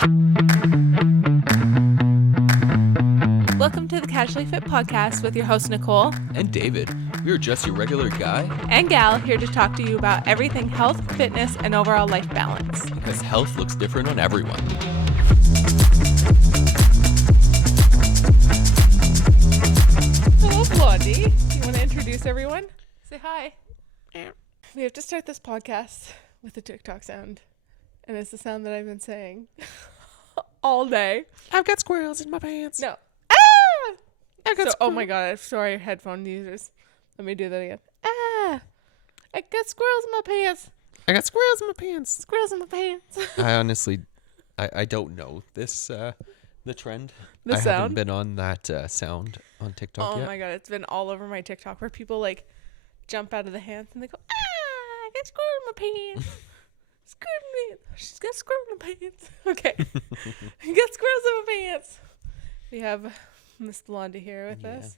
Welcome to the Casually Fit Podcast with your host, Nicole. And David. We are just your regular guy. And gal here to talk to you about everything health, fitness, and overall life balance. Because health looks different on everyone. Hello, Blondie. You want to introduce everyone? Say hi. We have to start this podcast with a TikTok sound. And it's the sound that I've been saying all day. I've got squirrels in my pants. No. I've got Oh my god, I'm sorry, headphone users. Let me do that again. I got squirrels in my pants. I got squirrels in my pants. Squirrels in my pants. I honestly, I don't know this, the trend. The I sound? haven't been on that sound on TikTok yet. Oh my god, it's been all over my TikTok where people like jump out of the hands and they go, I got squirrel in my pants. Squirrel in my She's got squirrel in my pants. Okay. I got squirrels in my pants. We have Miss Blondie here with us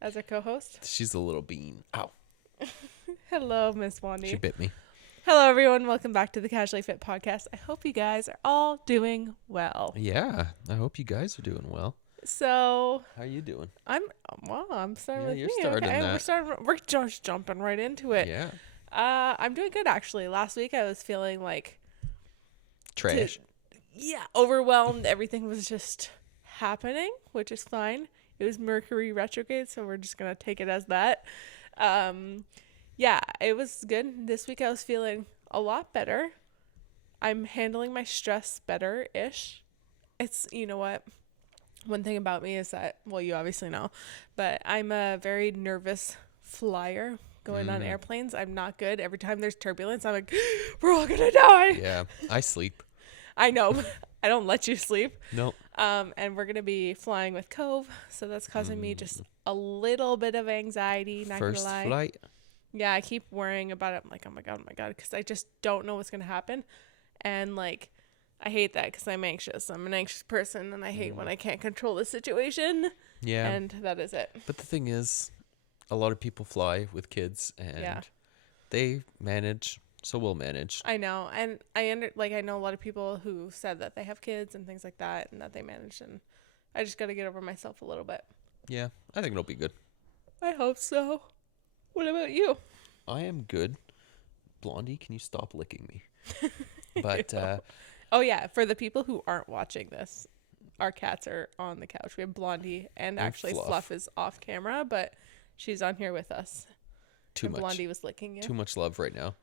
as our co-host. She's a little bean. Ow. Hello, Miss Blondie. She bit me. Hello, everyone. Welcome back to the Casually Fit Podcast. I hope you guys are all doing well. Yeah. I hope you guys are doing well. So, how are you doing? I'm starting with you're me. starting Okay, that. we're just jumping right into it. Yeah. I'm doing good actually. Last week I was feeling like Trash. Overwhelmed. Everything was just happening, which is fine. It was Mercury retrograde, so we're just gonna take it as that. It was good. This week I was feeling a lot better. I'm handling my stress better-ish. It's, you know what? One thing about me is that, well, you obviously know, but I'm a very nervous flyer going on airplanes. I'm not good. Every time there's turbulence, I'm like, we're all gonna die. Yeah. I sleep. I know. I don't let you sleep. Nope. And we're gonna be flying with Cove, so that's causing me just a little bit of anxiety. Not First gonna lie. flight. Yeah, I keep worrying about it. I'm like, oh my god, because I just don't know what's gonna happen, and like, I hate that because I'm anxious. I'm an anxious person, and I hate when I can't control the situation. Yeah. And that is it. But the thing is, a lot of people fly with kids, and they manage. So we'll manage. I know, and I know a lot of people who said that they have kids and things like that, and that they manage, and I just got to get over myself a little bit. Yeah, I think it'll be good. I hope so. What about you? I am good. Blondie, can you stop licking me? But oh yeah, for the people who aren't watching this, our cats are on the couch. We have Blondie, and actually Fluff is off camera, but she's on here with us. Too much. Blondie was licking you. Too much love right now.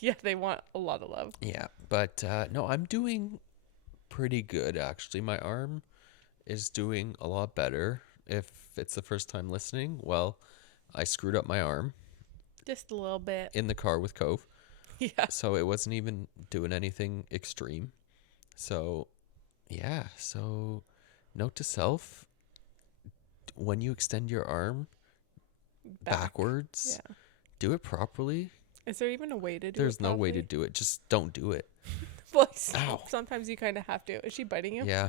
Yeah, they want a lot of love. Yeah, but no, I'm doing pretty good actually. My arm is doing a lot better. If it's the first time listening, well, I screwed up my arm. Just a little bit. In the car with Cove. Yeah. So it wasn't even doing anything extreme. So, yeah. So, note to self, when you extend your arm backwards, do it properly. Is there even a way to do it? There's no way to do it. Just don't do it. Well, sometimes you kind of have to. Is she biting you? Yeah.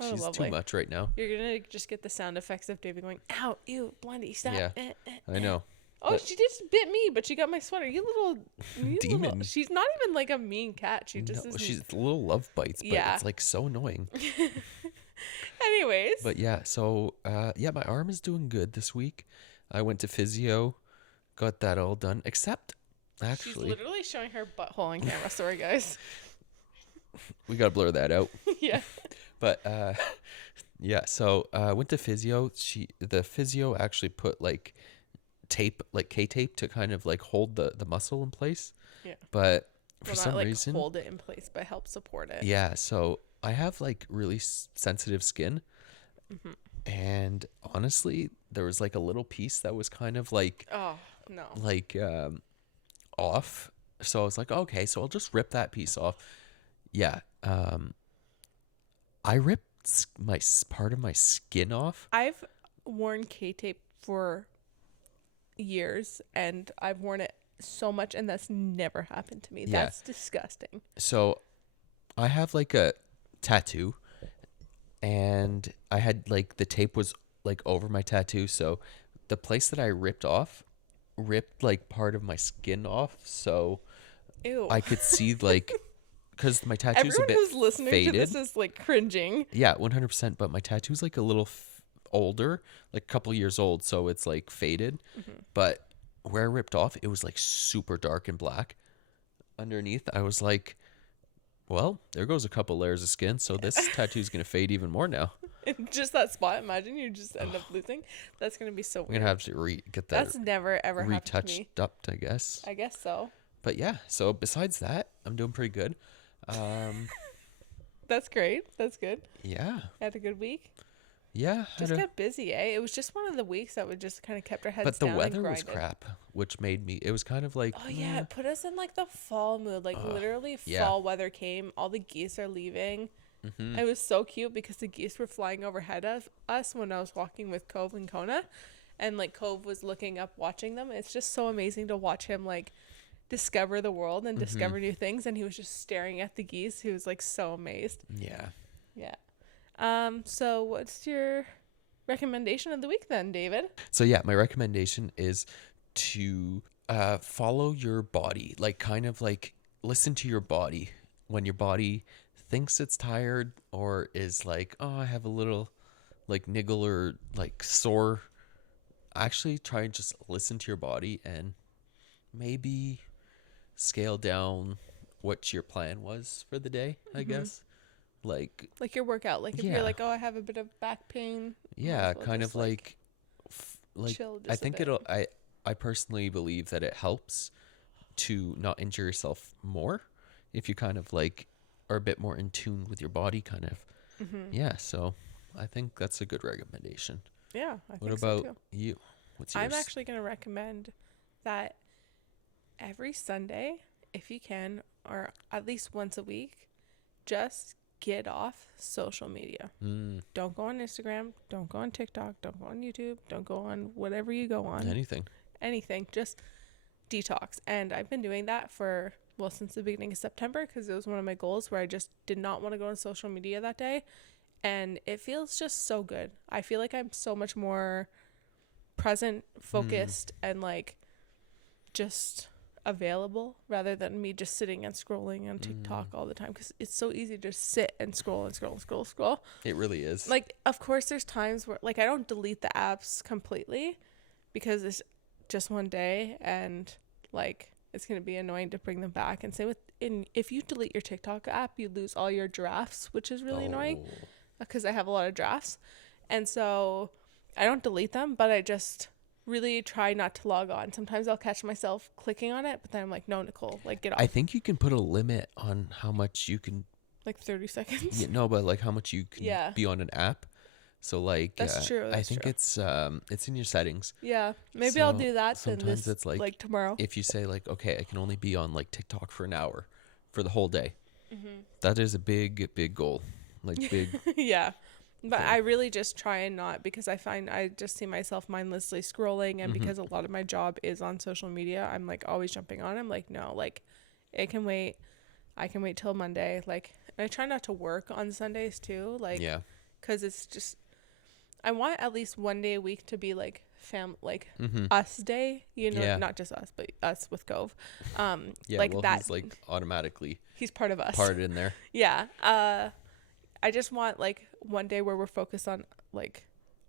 Oh, she's lovely. too much right now. You're going to just get the sound effects of David going, ow, ew, Blondie, stop. Yeah, I know. Oh, she just bit me, but she got my sweater. You little demon. She's not even like a mean cat. She just is. She's little love bites, but it's like so annoying. Anyways. But yeah, so my arm is doing good this week. I went to physio, got that all done, except actually. She's literally showing her butthole on camera. Sorry, guys. We got to blur that out. Yeah. But so I went to physio. The physio actually put like tape, like K-tape, to kind of like hold the muscle in place. Yeah. But for some reason, hold it in place, but help support it. Yeah. So I have like really sensitive skin. Mm-hmm. And honestly, there was like a little piece that was kind of like, off. So I was like, okay, so I'll just rip that piece off. Yeah. I ripped part of my skin off. I've worn K-tape for years, and I've worn it so much, and that's never happened to me. Yeah. That's disgusting. So I have like a tattoo, and I had like the tape was like over my tattoo, so the place that I ripped like part of my skin off, so Ew. I could see like because my tattoo's a Everyone bit who's listening faded. to this is like cringing. Yeah, 100%. But my tattoo's like a little older, like a couple years old, so it's like faded. But where I ripped off, it was like super dark and black. Underneath, I was like, well, there goes a couple layers of skin, so this tattoo's gonna fade even more now. In just that spot, imagine you just end up losing. That's gonna be so I'm weird. gonna have to get that That's never ever happened to me. retouched up, I guess. I guess so. But yeah, so besides that, I'm doing pretty good. That's great. That's good. Yeah. Had a good week. Yeah. Just got busy, eh? It was just one of the weeks that we just kind of kept our heads But the down. weather and was crap, which made me. It was kind of like. Oh yeah, it put us in like the fall mood. Like literally, yeah. fall weather came. All the geese are leaving. Mm-hmm. It was so cute because the geese were flying overhead of us when I was walking with Cove and Kona, and like Cove was looking up, watching them. It's just so amazing to watch him like discover the world and discover new things. And he was just staring at the geese. He was like so amazed. Yeah. Yeah. So what's your recommendation of the week then, David? So yeah, my recommendation is to follow your body, like kind of like listen to your body when your body thinks it's tired or is like, oh, I have a little like niggle or like sore. Actually try and just listen to your body and maybe scale down what your plan was for the day, I guess. Like your workout, like if you're like, oh, I have a bit of back pain, yeah, kind of like chill just I think a bit. I personally believe that it helps to not injure yourself more if you kind of like are a bit more in tune with your body, kind of. Yeah, so I think that's a good recommendation. Yeah, I think what so about too. you? What's yours? I'm actually going to recommend that every Sunday, if you can, or at least once a week, just get off social media. Don't go on Instagram, don't go on TikTok, don't go on YouTube, don't go on whatever you go on. Anything, just detox. And I've been doing that for, well, since the beginning of September, because it was one of my goals where I just did not want to go on social media that day. And it feels just so good. I feel like I'm so much more present, focused, and like just available rather than me just sitting and scrolling on TikTok all the time, because it's so easy to just sit and scroll. It really is. Like, of course there's times where like I don't delete the apps completely because it's just one day and like it's going to be annoying to bring them back. And same with if you delete your TikTok app, you lose all your drafts, which is really annoying because I have a lot of drafts. And so I don't delete them, but I just really try not to log on. Sometimes I'll catch myself clicking on it, but then I'm like, no, Nicole, like get off. I think you can put a limit on how much you can, like 30 seconds. Yeah, no, but like how much you can be on an app. So like that's true. I think it's in your settings. Yeah, maybe I'll do that. Sometimes it's like tomorrow. If you say like, okay, I can only be on like TikTok for an hour for the whole day. That is a big goal. Like big. Yeah. But I really just try and not, because I find I just see myself mindlessly scrolling, and because a lot of my job is on social media, I'm like always jumping on. I'm like, no, like it can wait. I can wait till Monday. Like, and I try not to work on Sundays too. Like, yeah, because it's just, I want at least one day a week to be like us day, you know, not just us, but us with Cove. Yeah, like well, that. He's like automatically. He's part of us. Part in there. Yeah. I just want like one day where we're focused on like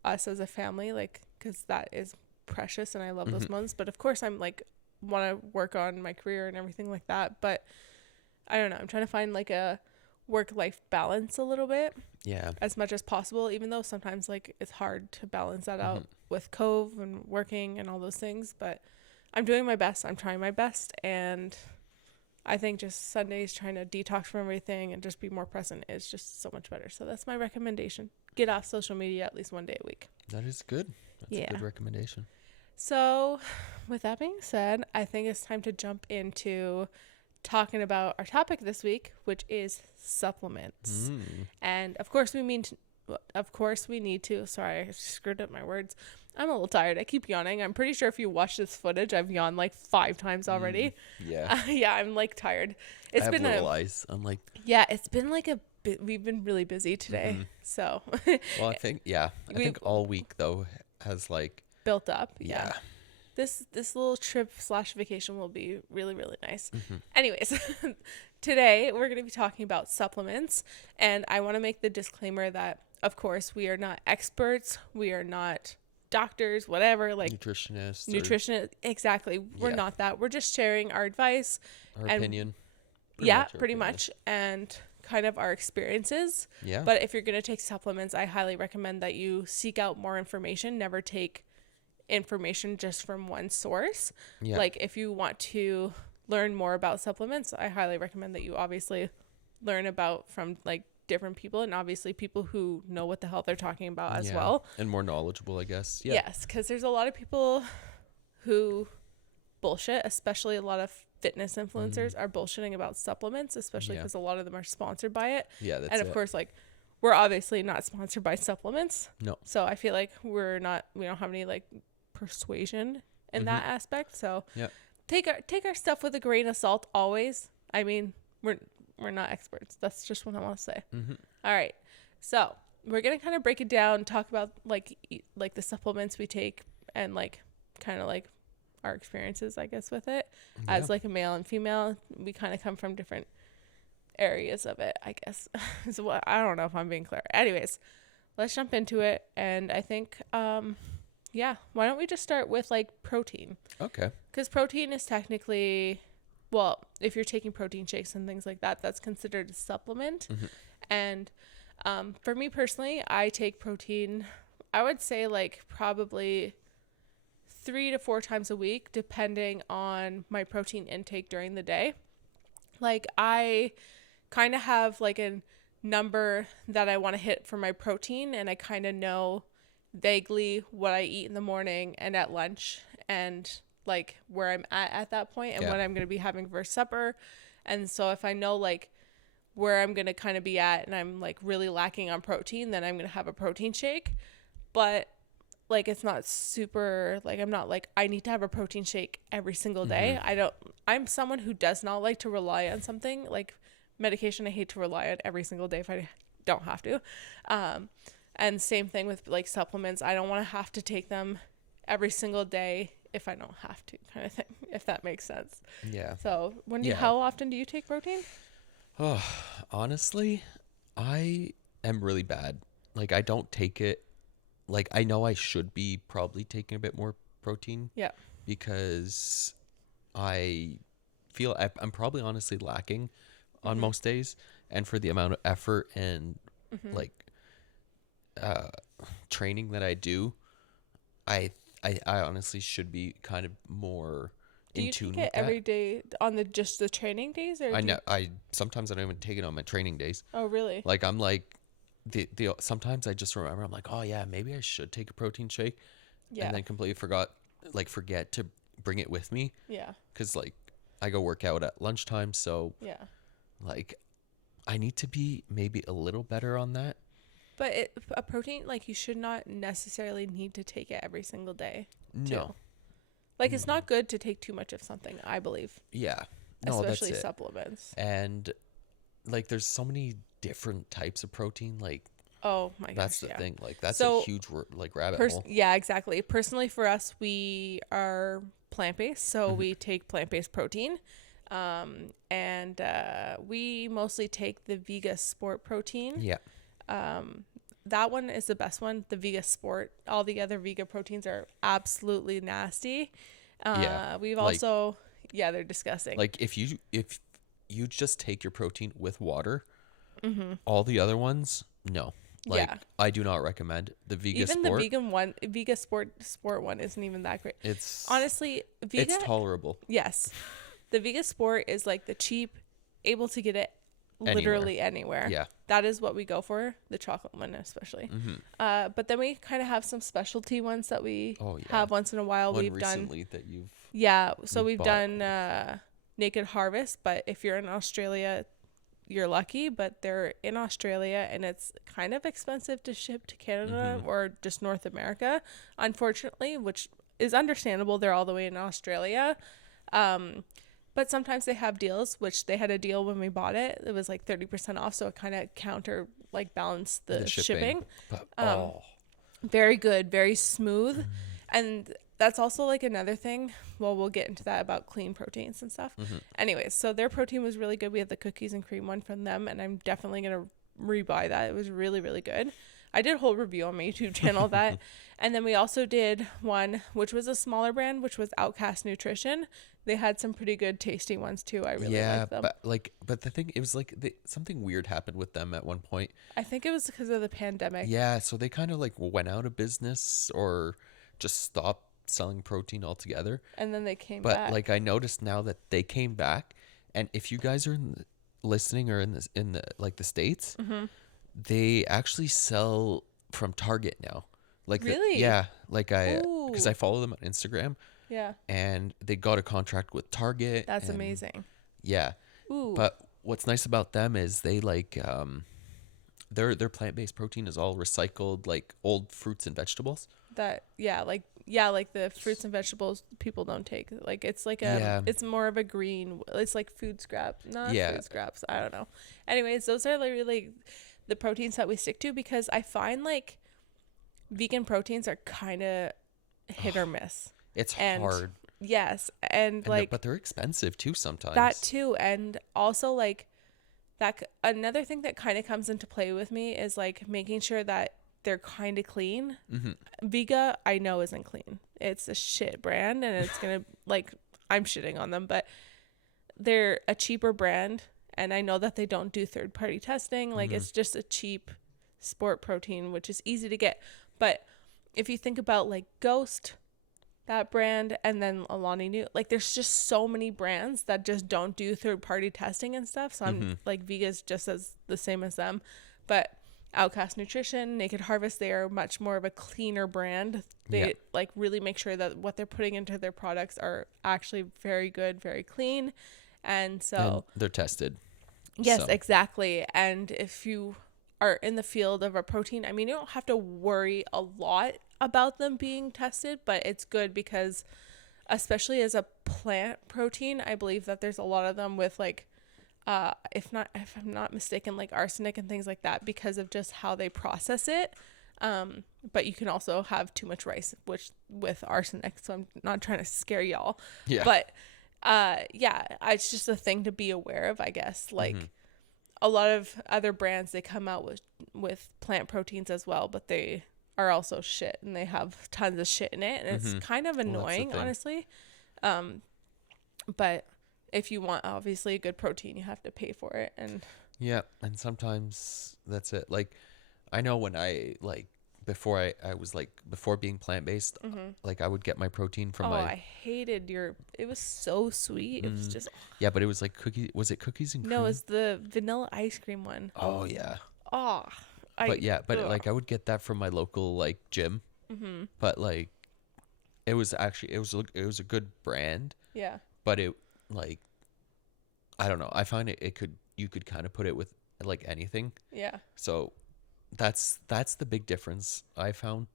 us as a family, like, because that is precious and I love those months. But of course I'm like want to work on my career and everything like that. But I don't know. I'm trying to find like a work-life balance a little bit. Yeah. As much as possible, even though sometimes like it's hard to balance that out with Cove and working and all those things. But I'm doing my best. I'm trying my best. And I think just Sundays trying to detox from everything and just be more present is just so much better. So that's my recommendation. Get off social media at least one day a week. That is good. That's a good recommendation. So with that being said, I think it's time to jump into talking about our topic this week, which is supplements. And of course we need to, sorry, I screwed up my words. I'm a little tired. I keep yawning. I'm pretty sure if you watch this footage, I've yawned like 5 times already. Yeah. Yeah, I'm like tired. It's been little eyes. I'm like. Yeah, it's been like a bit. We've been really busy today, so. Well, I think think all week though has like built up. Yeah. This little trip / vacation will be really, really nice. Anyways, today we're going to be talking about supplements, and I want to make the disclaimer that, of course, we are not experts. We are not doctors, whatever, like nutritionist. Exactly. We're not that. We're just sharing our advice, our opinion. Pretty much, and kind of our experiences. Yeah. But if you're going to take supplements, I highly recommend that you seek out more information. Never take information just from one source. Yeah. Like if you want to learn more about supplements, I highly recommend that you obviously learn about from like different people, and obviously people who know what the hell they're talking about as well. And more knowledgeable, I guess. Yeah. Yes, because there's a lot of people who bullshit, especially a lot of fitness influencers are bullshitting about supplements, especially because a lot of them are sponsored by it. Yeah, that's and of course, like, we're obviously not sponsored by supplements. No. So I feel like we don't have any like persuasion in that aspect. So take our stuff with a grain of salt always. I mean, we're not experts. That's just what I want to say. All right. So we're going to kind of break it down, talk about like the supplements we take, and like kind of like our experiences, I guess, with it. As like a male and female, we kind of come from different areas of it, I guess. So I don't know if I'm being clear. Anyways, let's jump into it. And I think, why don't we just start with like protein? Okay. Because protein is technically, well, if you're taking protein shakes and things like that, that's considered a supplement. And for me personally, I take protein, I would say like probably 3 to 4 times a week, depending on my protein intake during the day. Like I kind of have like a number that I want to hit for my protein, and I kind of know vaguely what I eat in the morning and at lunch, and like where I'm at that point, and what I'm going to be having for supper. And so if I know like where I'm going to kind of be at and I'm like really lacking on protein, then I'm going to have a protein shake. But like it's not super, like I'm not like I need to have a protein shake every single day. I'm someone who does not like to rely on something like medication. I hate to rely on every single day if I don't have to. And same thing with like supplements. I don't want to have to take them every single day if I don't have to, kind of thing, if that makes sense. Yeah. So how often do you take protein? Oh, honestly, I am really bad. Like I don't take it. Like I know I should be probably taking a bit more protein. Yeah. Because I feel I'm probably honestly lacking on most days, and for the amount of effort and like training that I do, I honestly should be kind of more in tune with that. Do you take it every day on just the training days, or I sometimes I don't even take it on my training days. Oh really? Like I'm like the sometimes I just remember I'm like, oh yeah, maybe I should take a protein shake, and then completely forget to bring it with me. Yeah. Because like I go work out at lunchtime, so like I need to be maybe a little better on that. But a protein, like you should not necessarily need to take it every single day. No. Like it's not good to take too much of something, I believe. Yeah. No, especially that's supplements. And like there's so many different types of protein, like oh my gosh, that's the thing, like that's a huge like rabbit hole. Yeah, exactly. Personally for us, we are plant-based, so we take plant-based protein, and we mostly take the Vega Sport protein. That one is the best one, the Vega Sport. All the other Vega proteins are absolutely nasty. We've also they're disgusting. Like if you just take your protein with water, all the other ones, no. Like I do not recommend the Vega Sport. Even the vegan one, Vega Sport one isn't even that great. It's honestly Vega, it's tolerable. Yes, the Vega Sport is like the cheap, able to get it literally anywhere. Yeah, that is what we go for, the chocolate one especially. But then we kind of have some specialty ones that we have once in a while. We've done that we've done Naked Harvest, but if you're in Australia, you're lucky, but they're in Australia and it's kind of expensive to ship to Canada or just North America, unfortunately, which is understandable. They're all the way in Australia. But sometimes they have deals, which they had a deal when we bought it. It was like 30% off. So it kind of balanced the shipping. But, very good, very smooth. And that's also like another thing. Well, we'll get into that about clean proteins and stuff. Anyways, so their protein was really good. We had the cookies and cream one from them, and I'm definitely gonna rebuy that. It was really, really good. I did a whole review on my YouTube channel of that. And then we also did one which was a smaller brand, which was Outcast Nutrition. They had some pretty good tasting ones too. I really liked them. But the thing, it was like something weird happened with them at one point. I think it was because of the pandemic. Yeah, so they kind of like went out of business or just stopped selling protein altogether. And then they came back. But like I noticed now that they came back, and if you guys are listening or in the like the States, they actually sell from Target now. Like really? Yeah, like because I follow them on Instagram. Yeah. And they got a contract with Target. That's amazing. Yeah. Ooh. But what's nice about them is they like their plant-based protein is all recycled like old fruits and vegetables. Like the fruits and vegetables people don't take. Like it's like it's more of a green. It's like food scrap, not food scraps. I don't know. Anyways, those are really the proteins that we stick to, because I find like vegan proteins are kind of hit or miss. It's hard. Yes, and like but they're expensive too sometimes. That too, and also like that. Another thing that kind of comes into play with me is like making sure that they're kind of clean. Vega, I know, isn't clean. It's a shit brand, and it's gonna like I'm shitting on them, but they're a cheaper brand, and I know that they don't do third-party testing. Like it's just a cheap sport protein, which is easy to get. But if you think about like Ghost, that brand, and then Alani Nu, like there's just so many brands that just don't do third-party testing and stuff. So I'm like Vega's just as the same as them, but Outcast Nutrition, Naked Harvest, they are much more of a cleaner brand. They like really make sure that what they're putting into their products are actually very good, very clean. And so and they're tested. Yes, exactly. And if you are in the field of a protein, I mean, you don't have to worry a lot about them being tested, but it's good because especially as a plant protein, I believe that there's a lot of them with like if I'm not mistaken, like arsenic and things like that, because of just how they process it. But you can also have too much rice, which with arsenic. So I'm not trying to scare y'all. Yeah. But it's just a thing to be aware of, I guess. Like a lot of other brands, they come out with plant proteins as well, but they are also shit, and they have tons of shit in it, and it's kind of annoying, honestly. But if you want obviously a good protein, you have to pay for it. And sometimes that's it. Like I know when I like before I was like before being plant-based, like I would get my protein from I hated it was so sweet. It was just but it was like was it cookies and cream? No, it was the vanilla ice cream one. Oh yeah. Like I would get that from my local like gym. But like it was a good brand. Yeah. But it like I don't know. I find you could kind of put it with like anything. Yeah. So that's the big difference I found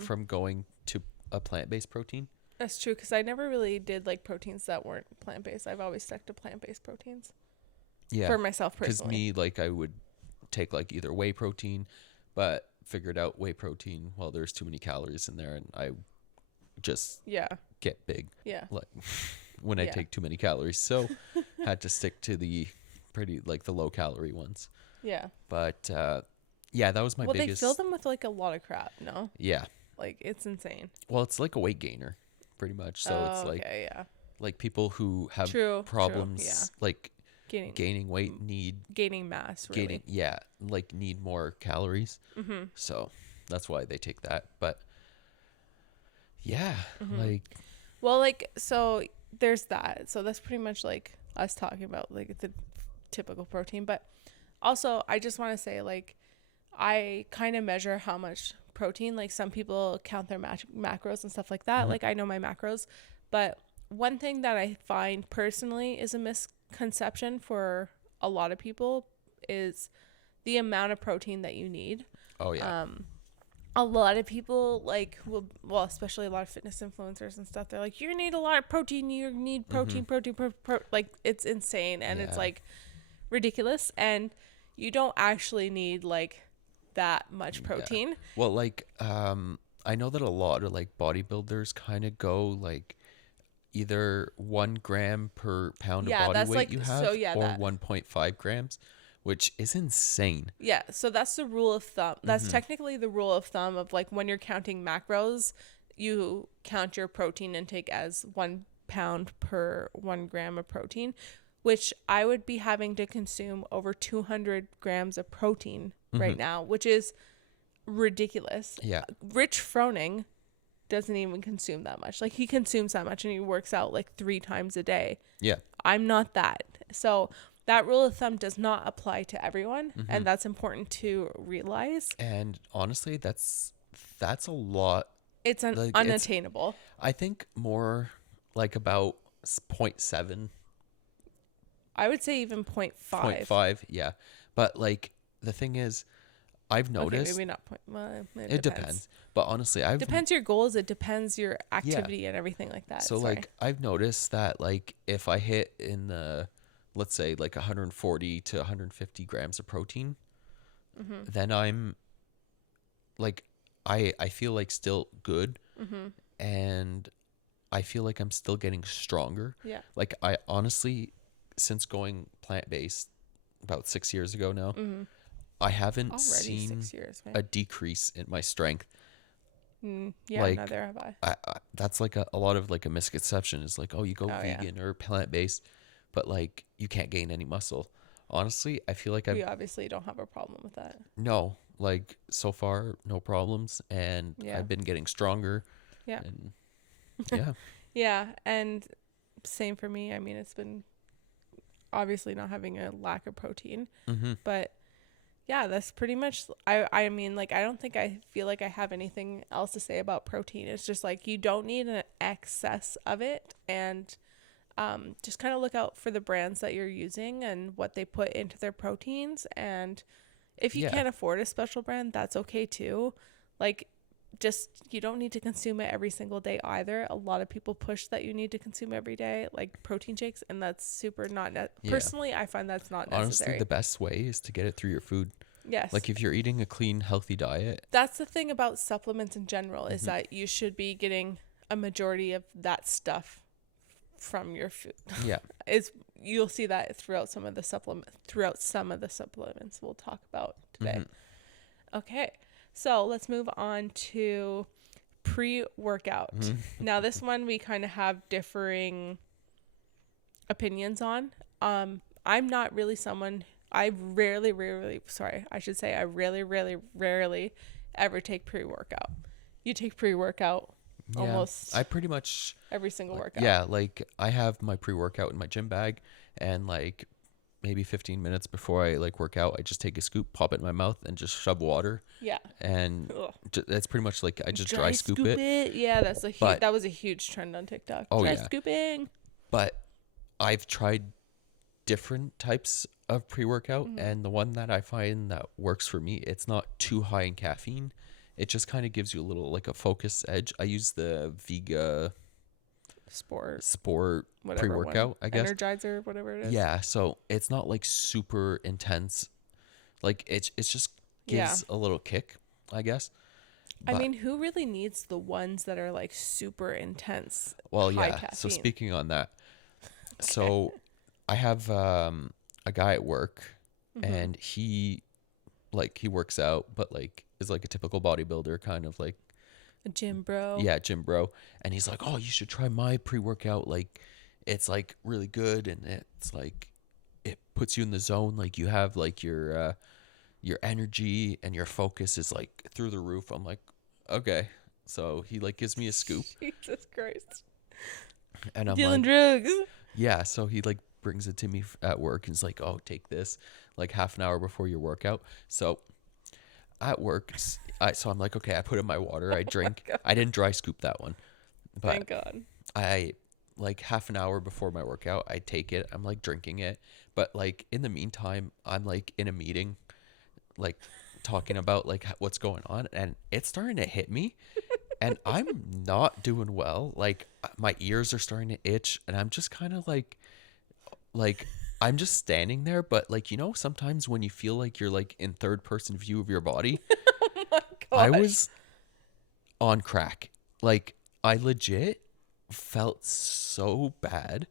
from going to a plant-based protein. That's true, because I never really did like proteins that weren't plant-based. I've always stuck to plant-based proteins. Yeah. For myself personally. Because me, like I would take like either whey protein, but figured out whey protein, well, there's too many calories in there, and I just get big. Yeah. Like when I take too many calories, so had to stick to the pretty like the low calorie ones. Yeah. But that was my biggest. Well, they fill them with like a lot of crap, no? Yeah. Like it's insane. Well, it's like a weight gainer, pretty much. So it's like like people who have problems like gaining weight need gaining mass. Really. Like need more calories. So that's why they take that. But so there's that. So that's pretty much like us talking about like the typical protein. But also, I just want to say, like, I kind of measure how much protein, like some people count their macros and stuff like that. Like I know my macros, but one thing that I find personally is a misconception for a lot of people is the amount of protein that you need. Oh yeah. A lot of people especially a lot of fitness influencers and stuff, they're like, you need a lot of protein, you need protein, protein, like it's insane, and it's like ridiculous, and you don't actually need like that much protein. Well, like I know that a lot of like bodybuilders kind of go like either 1 gram per pound of Yeah, body that's weight like, you so have yeah, or that, 1.5 grams, which is insane. yeah, so that's the rule of thumb. That's Mm-hmm. technically the rule of thumb of like when you're counting macros, you count your protein intake as 1 pound per 1 gram of protein, which I would be having to consume over 200 grams of protein Mm-hmm. right now, which is ridiculous. Yeah. Rich Froning doesn't even consume that much. Like he consumes that much and he works out like 3 times a day. Yeah. I'm not that. So that rule of thumb does not apply to everyone, Mm-hmm. and that's important to realize. And honestly, that's a lot. It's Like it's unattainable. I think more like about 0.7, I would say even 0.5. 0.5, yeah. But like the thing is, I've Okay, noticed maybe not point. Well, it depends. But honestly, Depends your goals. It depends your yeah. activity and everything like that. So Sorry. like I've noticed that like if I hit in the, let's say like 140 to 150 grams of protein, Mm-hmm. then I'm like I feel like still good, Mm-hmm. and I feel like I'm still getting stronger. Yeah. Like I honestly, since going plant-based about 6 years ago now, Mm-hmm. I haven't Already seen 6 years, man. a decrease in my strength. Yeah, Like neither have I. that's like a lot of like a misconception is like, oh, you go Oh, yeah. vegan or plant-based, but like you can't gain any muscle. Honestly, I feel like We I've obviously don't have a problem with that. no, like so far no problems, and Yeah. I've been getting stronger. Yeah. And yeah. Yeah, and same for me. I mean, it's been obviously not having a lack of protein, Mm-hmm. but yeah, that's pretty much. I mean, like, I don't think I feel like I have anything else to say about protein. It's just like you don't need an excess of it, and just kind of look out for the brands that you're using and what they put into their proteins. And if you Yeah. can't afford a special brand, that's okay too. Like, just you don't need to consume it every single day either. A lot of people push that you need to consume every day, like protein shakes, and that's super not Yeah. personally, I find that's not Honestly, necessary. the best way is to get it through your food. Yes. Like if you're eating a clean, healthy diet. That's the thing about supplements in general is Mhm. that you should be getting a majority of that stuff from your food. Yeah. Is you'll see that throughout some of the supplements we'll talk about today. Mhm. Okay. So, let's move on to pre-workout. Mhm. Now, this one we kind of have differing opinions on. I'm not really someone I rarely ever take pre-workout. You take pre-workout Yeah. almost I pretty much every single like, workout. yeah, like I have my pre-workout in my gym bag, and like maybe 15 minutes before I like work out, I just take a scoop, pop it in my mouth, and just shove water, Yeah. and Ugh. that's pretty much like I just dry scoop it. Yeah, that's But- that was a huge trend on TikTok. Oh, Dry yeah. scooping. But I've tried different types of pre-workout, Mhm. and the one that I find that works for me, it's not too high in caffeine. It just kind of gives you a little like a focus edge. I use the Vega Sport Whatever pre-workout, one. I guess. Energizer, whatever it is. Yeah, so it's not like super intense. Like it's just gives a little kick, I guess. I But- mean, who really needs the ones that are like super intense? well, high yeah. caffeine? So speaking on that, so I have a guy at work, Mhm. and he works out, but like is like a typical bodybuilder, kind of like A gym bro. yeah, gym bro. And he's like, oh, you should try my pre-workout. Like it's like really good, and it's like it puts you in the zone. Like you have like your energy and your focus is like through the roof. I'm like, okay. So he like gives me a scoop, Jesus Christ. and I'm Dealing like, drugs. yeah. So he like brings it to me at work, and he's like, oh, take this like half an hour before your workout. So at work, so I'm like, okay, I put in my water, I drink. God. I didn't dry scoop that one, but Thank God. I like half an hour before my workout, I take it. I'm like drinking it, but like in the meantime, I'm like in a meeting, like talking about like what's going on, and it's starting to hit me, and I'm not doing well. Like my ears are starting to itch, and I'm just kind of like I'm just standing there, but like sometimes when you feel like you're like in third person view of your body, Oh my I gosh. on crack. Like, I legit felt so bad.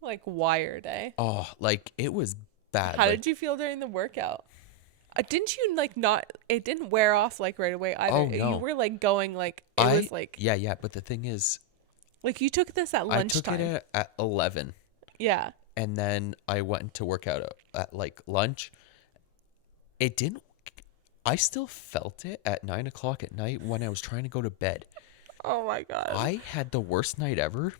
Like wired, eh? Oh, like it was bad. How Like, did you feel during the workout? Didn't you like not? It didn't wear off like right away either. oh You no, were like going like it was like yeah. But the thing is, you took this at I took it lunchtime. at 11, Yeah. and then I went to work out at like lunch. It didn't. I still felt it at 9 o'clock at night when I was trying to go to bed. Oh my god. I had the worst night ever.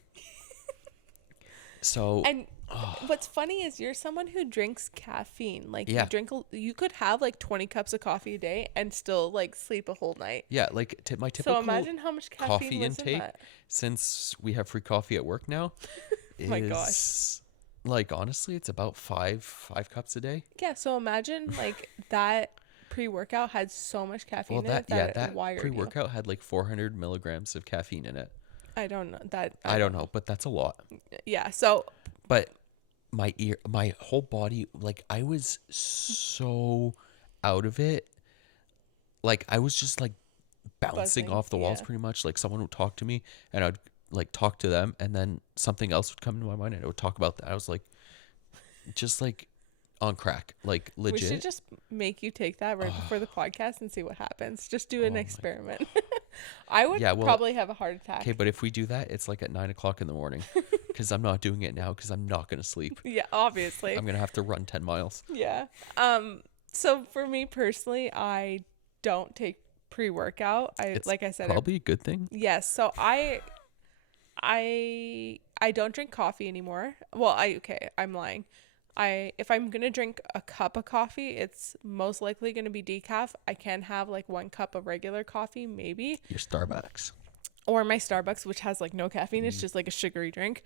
So, And what's funny is you're someone who drinks caffeine. Like yeah. you could have like 20 cups of coffee a day and still like sleep a whole night. Yeah, like my typical So imagine how much caffeine coffee was in intake, that. since we have free coffee at work now, My gosh. is like, honestly, it's about five cups a day. Yeah, so imagine like that pre-workout had so much caffeine Well, in it that it that wired you. pre-workout had like 400 milligrams of caffeine in it. I don't know that. I don't know, but that's a lot. Yeah, so But my whole body, like, I was so out of it. Like, I was just like bouncing buzzing, off the walls yeah. pretty much. Like, someone would talk to me and I'd like talk to them, and then something else would come to my mind and I would talk about that. I was like, just like on crack, like legit. We should just make you take that right before the podcast and see what happens. Just do an experiment. I would probably have a heart attack. Okay, but if we do that, it's like at 9 o'clock in the morning, because I'm not doing it now because I'm not going to sleep. Yeah, obviously. I'm going to have to run 10 miles. Yeah. So for me personally, I don't take pre-workout. It's like I said, probably a good thing. yes. So I don't drink coffee anymore. Well, I'm lying. If I'm gonna drink a cup of coffee, it's most likely gonna be decaf. I can have like 1 cup of regular coffee, maybe, Your Starbucks. or my Starbucks, which has like no caffeine. It's just like a sugary drink.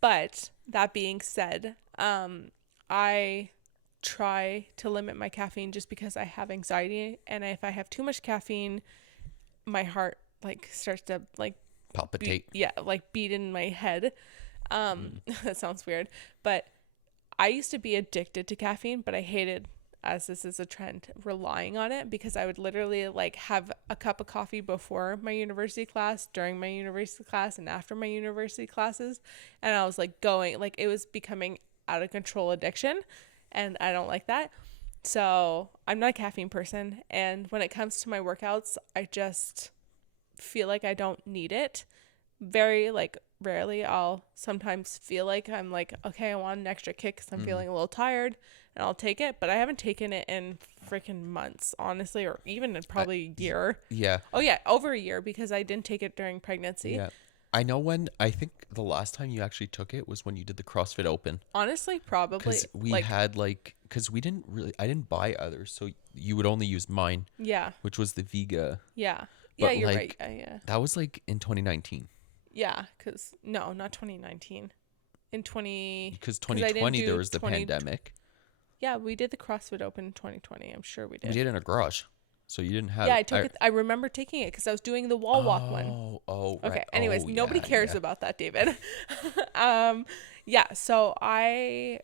But that being said, I try to limit my caffeine just because I have anxiety, and if I have too much caffeine, my heart like starts to like Palpitate. beat in my head. That sounds weird, but I used to be addicted to caffeine, but I hated, as this is a trend, relying on it, because I would literally like have a cup of coffee before my university class, during my university class, and after my university classes, and I was like going, like it was becoming out of control addiction, and I don't like that. So I'm not a caffeine person, and when it comes to my workouts, I just feel like I don't need it. Very like rarely I'll sometimes feel like I'm like, okay, I want an extra kick because I'm feeling a little tired, and I'll take it, but I haven't taken it in freaking months, honestly, or even in probably a year. Yeah. Oh yeah, over a year, because I didn't take it during pregnancy. Yeah. I think the last time you actually took it was when you did the CrossFit Open. Honestly, probably. Because we had because I didn't buy others, so you would only use mine. Yeah. Which was the Vega. Yeah. But yeah, you're like, right. Yeah. That was like in 2019. Yeah, because no, not 2019. In 20. Because 2020 there was the pandemic. Yeah, we did the CrossFit Open in 2020. I'm sure we did. We did it in a garage, so you didn't have. Yeah, I took it. I remember taking it because I was doing the wall walk one. Oh, right. Okay. Anyways, Oh, nobody yeah, cares yeah. about that, David. Yeah. So I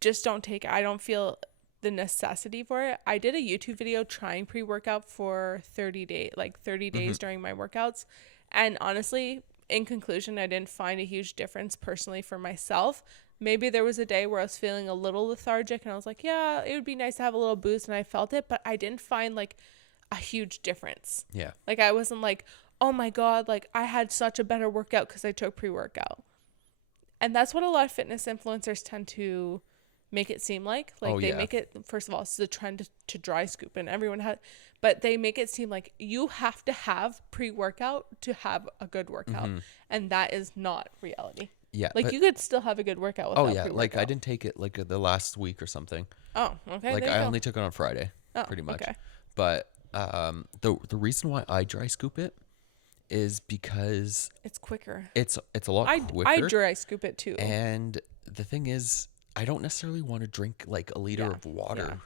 just don't take. I don't feel the necessity for it. I did a YouTube video trying pre-workout for 30 days, like 30 days during my workouts, and honestly, in conclusion, I didn't find a huge difference personally for myself. Maybe there was a day where I was feeling a little lethargic and I was like, yeah, it would be nice to have a little boost, and I felt it, but I didn't find like a huge difference. Yeah. Like I wasn't like, oh my God, like I had such a better workout because I took pre-workout. And that's what a lot of fitness influencers tend to make it seem like. Like they make it, first of all, it's the trend to dry scoop, and everyone has, but they make it seem like you have to have pre-workout to have a good workout. And that is not reality. Yeah. Like you could still have a good workout without pre-workout. Like I didn't take it like the last week or something. Oh, okay. Like I only took it on Friday, pretty much. Okay. But the reason why I dry scoop it is because it's quicker. It's a lot quicker. I dry scoop it too. And the thing is, I don't necessarily want to drink like a liter of water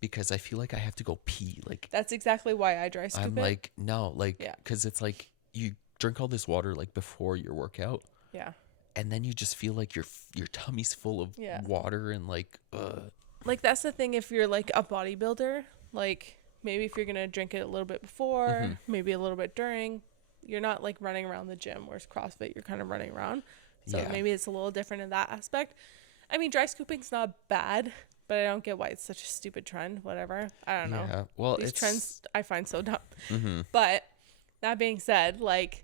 because I feel like I have to go pee. Like that's exactly why I dry scoop it. I'm like, no, like, because it's like you drink all this water like before your workout. Yeah. And then you just feel like your tummy's full of water and like, Like that's the thing, if you're like a bodybuilder, like maybe if you're going to drink it a little bit before, maybe a little bit during, you're not like running around the gym, whereas CrossFit, you're kind of running around. So maybe it's a little different in that aspect. I mean, dry scooping's not bad, but I don't get why it's such a stupid trend. Whatever. I don't know. Yeah. Well, these trends I find so dumb. Mm-hmm. But that being said, like,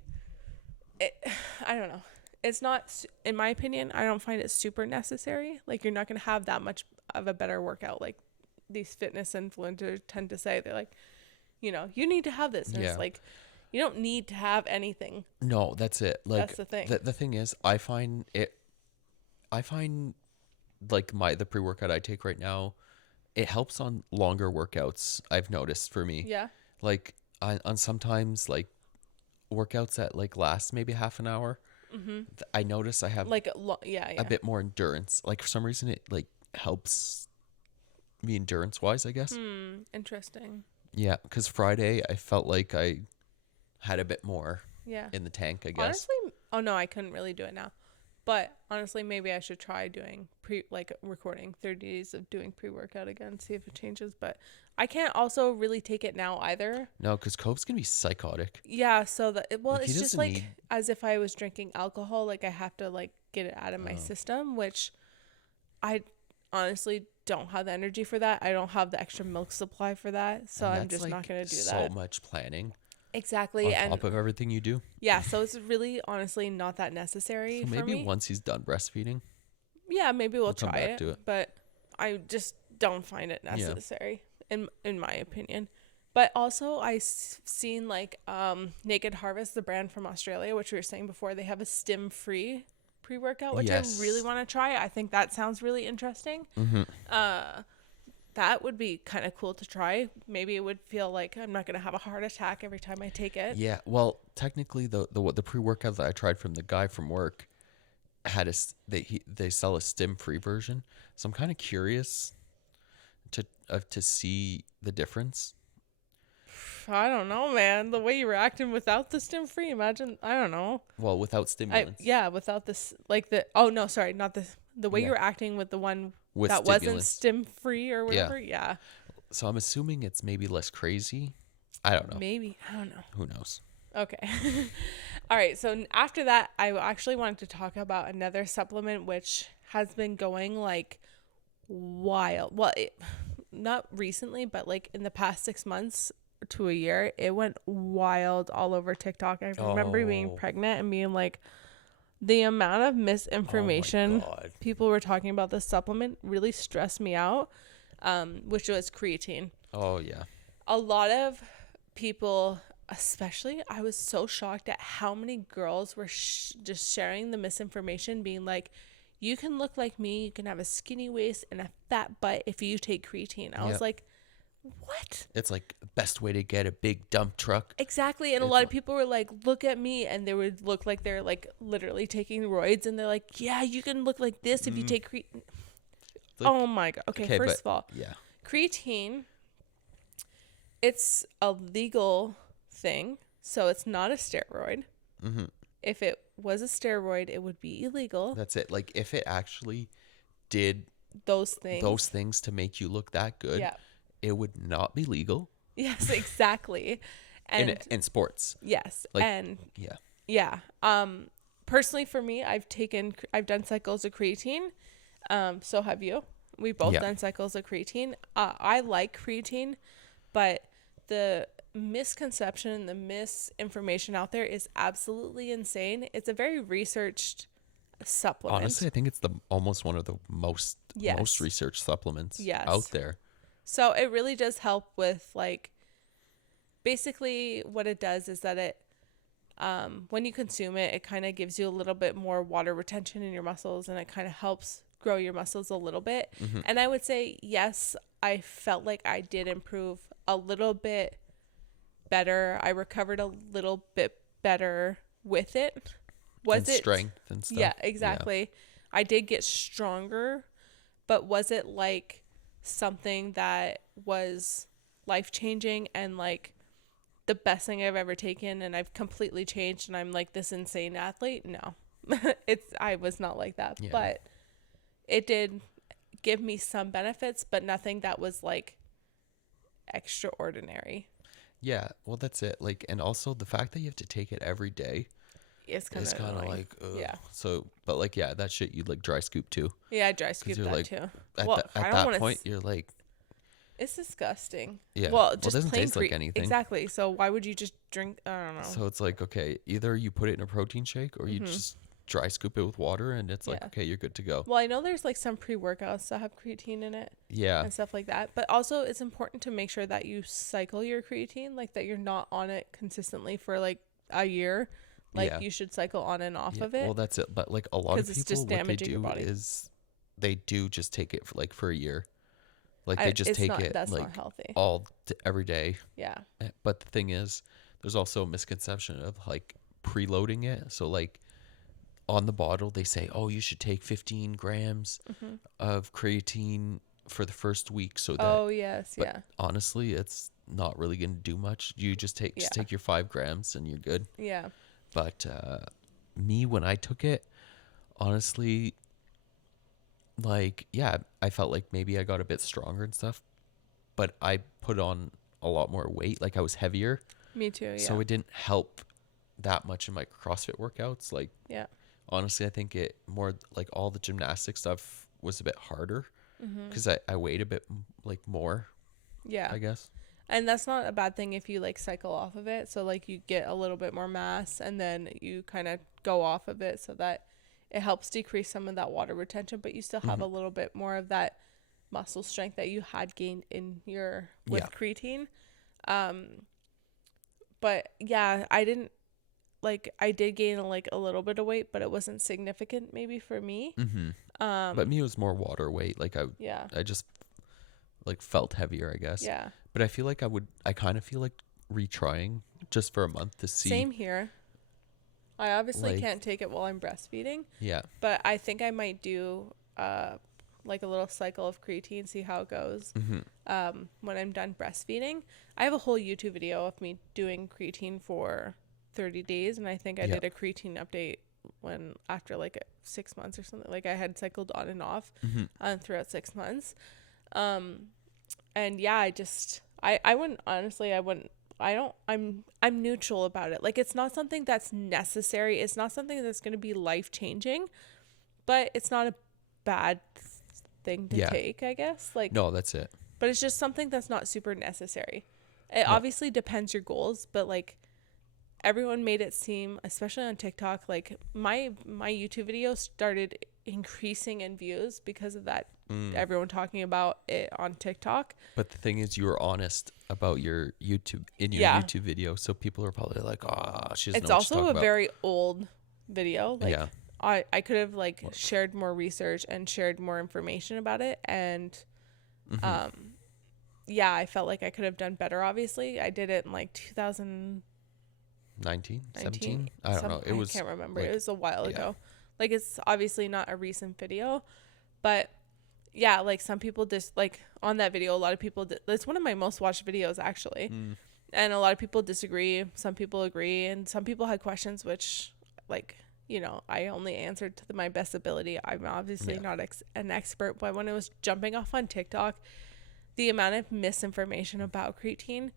I don't know. It's not, in my opinion, I don't find it super necessary. Like, you're not going to have that much of a better workout. Like, these fitness influencers tend to say, they're like, you know, you need to have this. And it's like, you don't need to have anything. No, that's it. Like, that's the thing. The thing is, I find like the pre-workout I take right now, it helps on longer workouts. I've noticed for me. Yeah. Like on sometimes like workouts that like last maybe half an hour. Mm-hmm. I notice I have like a bit more endurance. Like for some reason it like helps me endurance wise, I guess. Interesting. Yeah, because Friday I felt like I had a bit more in the tank, I guess. Honestly, I couldn't really do it now. But honestly, maybe I should try doing recording 30 days of doing pre-workout again, see if it changes. But I can't also really take it now either. No, because Cope's going to be psychotic. Yeah, so it's just like as if I was drinking alcohol. Like I have to like get it out of my system, which I honestly don't have the energy for that. I don't have the extra milk supply for that. So I'm just not going to do that. So much planning. Exactly. On top of everything you do. Yeah, so it's really honestly not that necessary for me. Maybe once he's done breastfeeding. Yeah, maybe we'll try it. But I just don't find it necessary in my opinion. But also I've seen like Naked Harvest, the brand from Australia, which we were saying before, they have a stim-free pre-workout, which I really want to try. I think that sounds really interesting. Mm-hmm. That would be kind of cool to try. Maybe it would feel like I'm not going to have a heart attack every time I take it. Yeah, well, technically the pre-workout that I tried from the guy from work had they sell a stim-free version. So I'm kind of curious to see the difference. I don't know, man. The way you were acting without the stim-free, imagine, I don't know. Well, without stimulants. Without this, like not the way you were acting with the one with that wasn't stim-free or whatever. Yeah. So I'm assuming it's maybe less crazy. I don't know. Maybe. I don't know. Who knows? Okay. All right. So after that, I actually wanted to talk about another supplement which has been going like wild. Well, not recently, but like in the past 6 months to a year, it went wild all over TikTok. I remember being pregnant and being like, the amount of misinformation people were talking about this supplement really stressed me out, which was creatine. Oh, yeah. A lot of people, especially, I was so shocked at how many girls were just sharing the misinformation, being like, you can look like me, you can have a skinny waist and a fat butt if you take creatine. I was like, what? It's like the best way to get a big dump truck. Exactly. And a lot of people were like, look at me. And they would look like they're like literally taking roids. And they're like, yeah, you can look like this if you take creatine. Like, oh my God. Okay, first of all, creatine, it's a legal thing. So it's not a steroid. Mm-hmm. If it was a steroid, it would be illegal. That's it. Like if it actually did those things to make you look that good. Yeah. It would not be legal. Yes, exactly. And in sports. Yes. Like, and yeah. Personally for me, I've done cycles of creatine. So have you. We've both done cycles of creatine. I like creatine, but the misconception, the misinformation out there is absolutely insane. It's a very researched supplement. Honestly, I think it's almost one of the most researched supplements out there. So it really does help with like, basically what it does is that it, when you consume it, it kind of gives you a little bit more water retention in your muscles, and it kind of helps grow your muscles a little bit. Mm-hmm. And I would say, yes, I felt like I did improve a little bit better. I recovered a little bit better with it. Strength and stuff? Yeah, exactly. Yeah. I did get stronger, but was it like something that was life-changing and like the best thing I've ever taken and I've completely changed and I'm like this insane athlete? No. I was not like that. Yeah. But it did give me some benefits, but nothing that was like extraordinary. Yeah, well, that's it. Like, and also the fact that you have to take it every day It's kind is of kind of annoying. like, ugh. Yeah. So, but like, yeah, that shit you'd like dry scoop too. Yeah, I dry Because scoop you're that like, too. at, Well, I at don't that want point, to. you're like, It's disgusting. yeah. Well, It just doesn't plain taste like anything. Exactly. So why would you just drink? I don't know. So it's like, okay, either you put it in a protein shake or you just dry scoop it with water, and it's like, Yeah. okay, you're good to go. Well, I know there's like some pre-workouts that have creatine in it Yeah. and stuff like that. But also it's important to make sure that you cycle your creatine, like that you're not on it consistently for like a year. Like Yeah. you should cycle on and off Yeah, of it. well, that's it. But like a lot of 'Cause it's people, just what they damaging your do body. is they do just take it for a year. Like they just it's take not, it that's like not healthy. every day. Yeah. But the thing is, there's also a misconception of like preloading it. So like on the bottle, they say, oh, you should take 15 grams of creatine for the first week. So that, Oh, yes. but Yeah. honestly, it's not really going to do much. You just take your 5 grams and you're good. Yeah. But me, when I took it, honestly, like, yeah, I felt like maybe I got a bit stronger and stuff, but I put on a lot more weight. Like I was heavier. Me too. Yeah. So it didn't help that much in my CrossFit workouts. Like, yeah. honestly, I think it more like all the gymnastic stuff was a bit harder because I weighed a bit like more, Yeah. I guess. And that's not a bad thing if you like cycle off of it. So like you get a little bit more mass and then you kind of go off of it so that it helps decrease some of that water retention, but you still have a little bit more of that muscle strength that you had gained in your with creatine. But yeah, I did gain like a little bit of weight, but it wasn't significant maybe for me. But me, it was more water weight. Like I just like felt heavier, I guess. Yeah. But I feel like I kind of feel like retrying just for a month to see. Same here. I obviously like, can't take it while I'm breastfeeding. Yeah. But I think I might do like a little cycle of creatine, see how it goes when I'm done breastfeeding. I have a whole YouTube video of me doing creatine for 30 days. And I think I did a creatine update after like 6 months or something. Like I had cycled on and off throughout 6 months. And yeah, I'm neutral about it. Like it's not something that's necessary. It's not something that's going to be life changing, but it's not a bad thing to take, I guess. Like, no, that's it. But it's just something that's not super necessary. It obviously depends your goals, but like everyone made it seem, especially on TikTok, like my YouTube video started increasing in views because of that. Everyone talking about it on TikTok. But the thing is, you were honest about your YouTube video, so people are probably like, "Oh, she doesn't know what she's talking about." It's also a very old video. Like, I could have like shared more research and shared more information about it, and I felt like I could have done better. Obviously, I did it in like 2019, 17. I don't know. I can't remember. Like, it was a while ago. Like it's obviously not a recent video, but yeah, like some people just like on that video, a lot of people it's one of my most watched videos actually. And a lot of people disagree, some people agree, and some people had questions which like, you know, I only answered to my best ability. I'm obviously not an expert, but when it was jumping off on TikTok, the amount of misinformation about creatine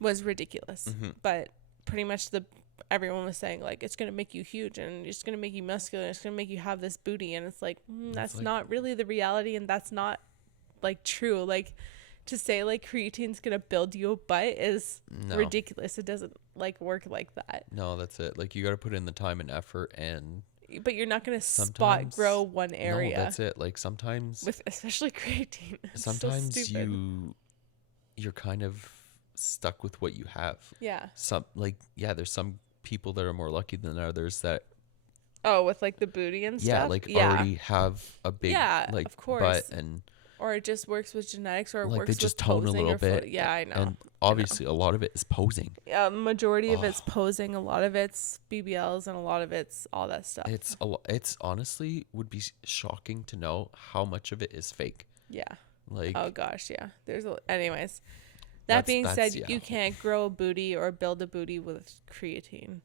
was ridiculous. But pretty much everyone was saying like it's gonna make you huge and it's gonna make you muscular and it's gonna make you have this booty, and it's like that's not really the reality, and that's not like true. Like to say like creatine's gonna build you a butt is ridiculous. It doesn't like work like that. No, that's it. Like you got to put in the time and effort, but you're not gonna spot grow one area. No, that's it. Like sometimes with especially creatine, sometimes so you're kind of stuck with what you have. There's some people that are more lucky than others that with like the booty and stuff. Already have a big like of course. butt, and or it just works with genetics, or it like works they just with tone a little bit. I know. And obviously a lot of it is posing. Yeah, majority of it's posing, a lot of it's BBLs, and a lot of it's all that stuff. It's honestly would be shocking to know how much of it is fake. Yeah. Like oh gosh, yeah. Anyways. That being said, you can't grow a booty or build a booty with creatine.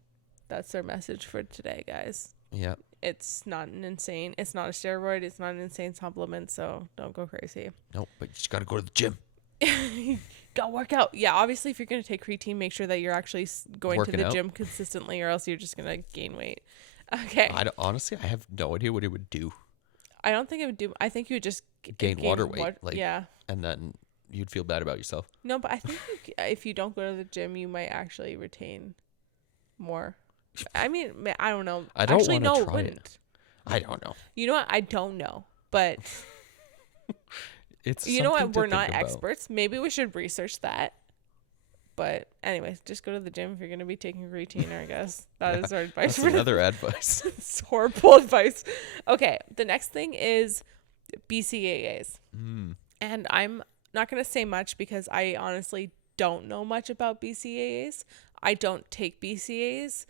That's our message for today, guys. Yeah. It's not a steroid. It's not an insane supplement, so don't go crazy. Nope, but you just got to go to the gym. go work out. Yeah, obviously, if you're going to take creatine, make sure that you're actually going Working to the out? gym consistently, or else you're just going to gain weight. Okay. Honestly, I have no idea what it would do. I don't think it would do. I think you would just Gain water weight, like, yeah. and then you'd feel bad about yourself. No, but I think if you don't go to the gym, you might actually retain more. I mean, I don't know. I don't Actually, want no, to it try wouldn't. it. I don't know. You know what? I don't know, but It's you know what? something to We're think not about. experts. Maybe we should research that. But anyways, just go to the gym if you're gonna be taking creatine. I guess that is our advice. That's another advice. It's horrible advice. Okay, the next thing is BCAAs, and I'm not gonna say much because I honestly don't know much about BCAAs. I don't take BCAAs.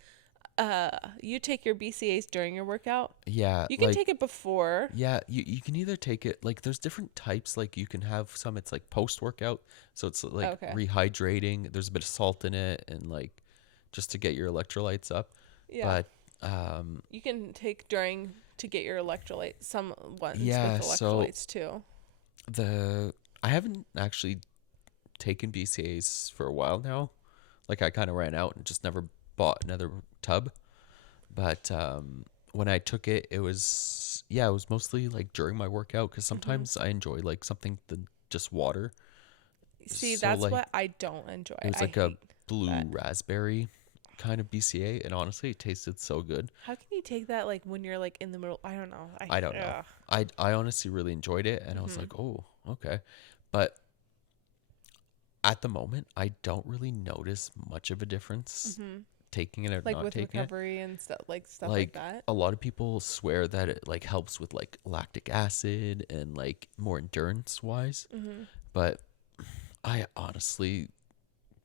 You take your BCAAs during your workout. Yeah. You can take it before. Yeah, you can either take it, like, there's different types. Like, you can have some, it's like post-workout. So it's like rehydrating. There's a bit of salt in it and like just to get your electrolytes up. Yeah. But you can take during to get your electrolytes. Some ones yeah, with electrolytes too. I haven't actually taken BCAs for a while now. Like, I kind of ran out and just never bought another tub. But when I took it, it was mostly like during my workout, because sometimes I enjoy like something than just water. See, So, that's like, what I don't enjoy. it was like a blue raspberry kind of BCA, and honestly, it tasted so good. How can you take that like when you're like in the middle? I don't know. I don't know. I honestly really enjoyed it, and I was like, oh, okay. But at the moment, I don't really notice much of a difference taking it or like not with taking recovery and stuff like like that. a lot of people swear that it like helps with like lactic acid and like more endurance wise, but I honestly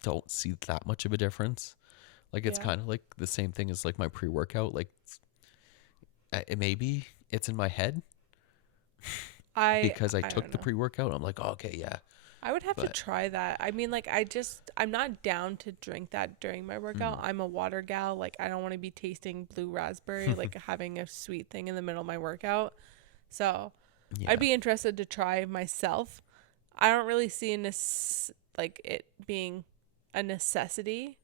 don't see that much of a difference. Like, it's kind of like the same thing as like my pre-workout. Like, maybe it's in my head because I took the pre-workout. I'm like, oh, okay, yeah. I would have to try that. I mean, like, I'm not down to drink that during my workout. I'm a water gal. Like, I don't want to be tasting blue raspberry, like having a sweet thing in the middle of my workout. So I'd be interested to try myself. I don't really see like it being a necessity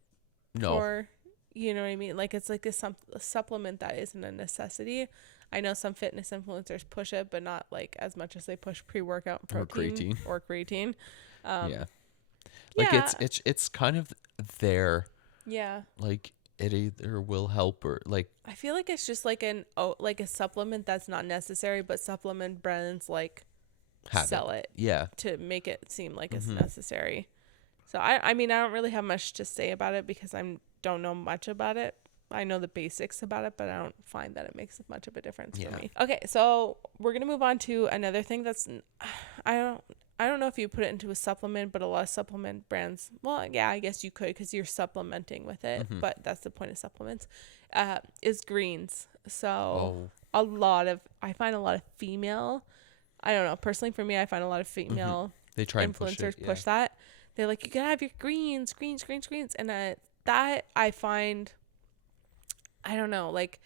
for, you know what I mean? Like, it's like a supplement that isn't a necessity. I know some fitness influencers push it, but not like as much as they push pre-workout protein or creatine. Like, it's kind of there. Yeah. Like, it either will help or like, I feel like it's just like like a supplement that's not necessary, but supplement brands like sell it to make it seem like it's necessary. So I mean, I don't really have much to say about it because I don't know much about it. I know the basics about it, but I don't find that it makes much of a difference for me. Okay, so we're going to move on to another thing that's, I don't know if you put it into a supplement, but a lot of supplement brands, well, yeah, I guess you could because you're supplementing with it, but that's the point of supplements, is greens. So I find a lot of female, I don't know, personally for me, I find a lot of female they try influencers and push that. They're like, you gotta have your greens. And that I find, I don't know, like,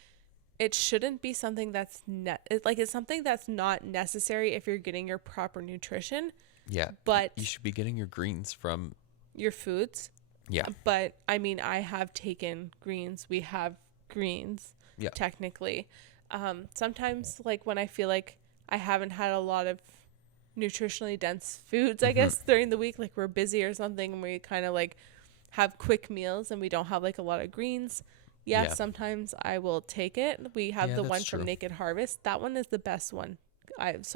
it shouldn't be something that's it's something that's not necessary if you're getting your proper nutrition. Yeah. But you should be getting your greens from your foods. Yeah. But I mean, I have taken greens. We have greens technically. Sometimes like when I feel like I haven't had a lot of nutritionally dense foods, I guess, during the week, like we're busy or something, and we kind of like have quick meals and we don't have like a lot of greens. Sometimes I will take it. We have the one from Naked Harvest. That one is the best one I've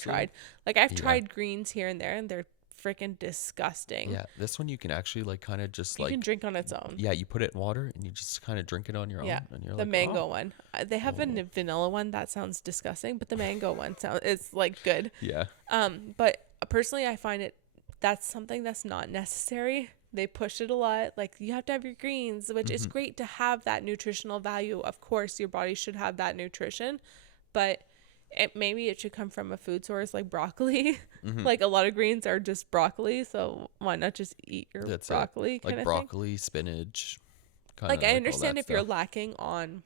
tried. Like, I've tried greens here and there, and they're freaking disgusting. Yeah, this one you can actually like kind of just you can drink on its own. Yeah, you put it in water and you just kind of drink it on your own. And you're the mango one. They have a vanilla one that sounds disgusting, but the mango one it's like good. Yeah. But personally, I find that's something that's not necessary. They push it a lot. Like, you have to have your greens, which is great to have that nutritional value. Of course, your body should have that nutrition, but maybe it should come from a food source like broccoli. Like, a lot of greens are just broccoli, so why not just eat your broccoli? Like broccoli, spinach. Like, I understand if you're lacking on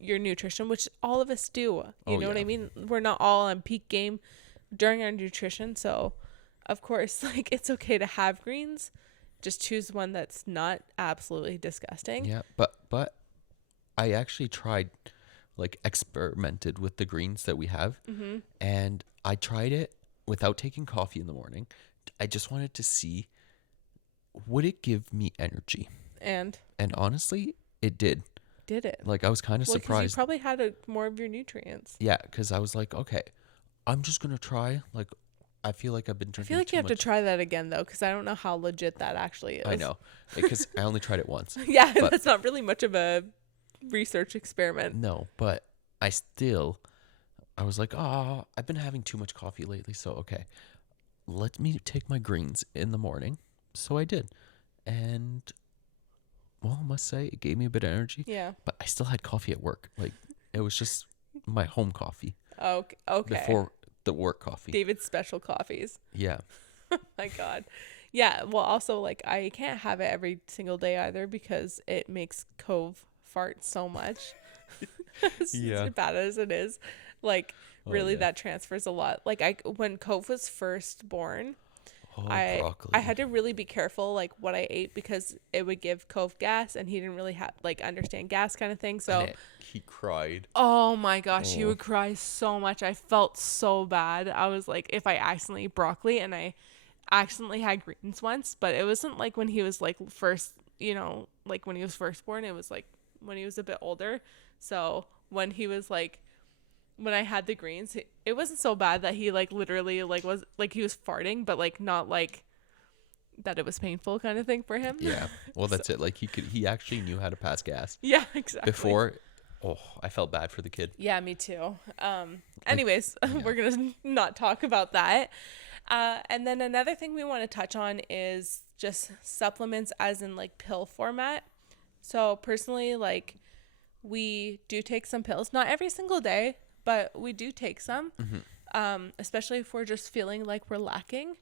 your nutrition, which all of us do. You know what I mean? We're not all on peak game during our nutrition, so of course, like it's okay to have greens. Just choose one that's not absolutely disgusting. Yeah, but I actually tried, like, experimented with the greens that we have, and I tried it without taking coffee in the morning. I just wanted to see, would it give me energy? And And honestly, it did. did it? Like, I was kind of Well, because you surprised. probably had more of your nutrients. Yeah, because I was like, okay, I'm just gonna try. Like, I feel like I've been I feel drinking like you too have to much. try that again though, because I don't know how legit that actually is. I know, because I only tried it once. Yeah, But that's not really much of a research experiment. no, but I was like, oh, I've been having too much coffee lately, so okay, let me take my greens in the morning. So I did, and well, I must say it gave me a bit of energy. Yeah. But I still had coffee at work. Like, it was just my home coffee Okay. Okay. before the work coffee. David's special coffees. Yeah. My God. Yeah. Well, also, like, I can't have it every single day either because it makes Cove fart so much. Yeah. As bad as it is. Like, Oh, really, yeah. that transfers a lot. Like, when Cove was first born, Oh, I broccoli. had to really be careful like what I ate because it would give Cove gas and he didn't really have like understand gas kind of thing. So He cried. oh my gosh, he Oh. would cry so much. I felt so bad. I was like, if I accidentally ate broccoli, and I accidentally had greens once, but it wasn't like when he was like first, like when he was first born. It was like when he was a bit older. So when he was like, when I had the greens, it wasn't so bad that he like literally like was like he was farting, but like not like that it was painful kind of thing for him. Yeah. Well, that's it. Like, he actually knew how to pass gas. Yeah, exactly. Before, oh, I felt bad for the kid. Yeah, me too. Anyways, yeah. we're gonna not talk about that. And then another thing we want to touch on is just supplements as in like pill format. So personally, like we do take some pills, not every single day, but we do take some, especially if we're just feeling like we're lacking.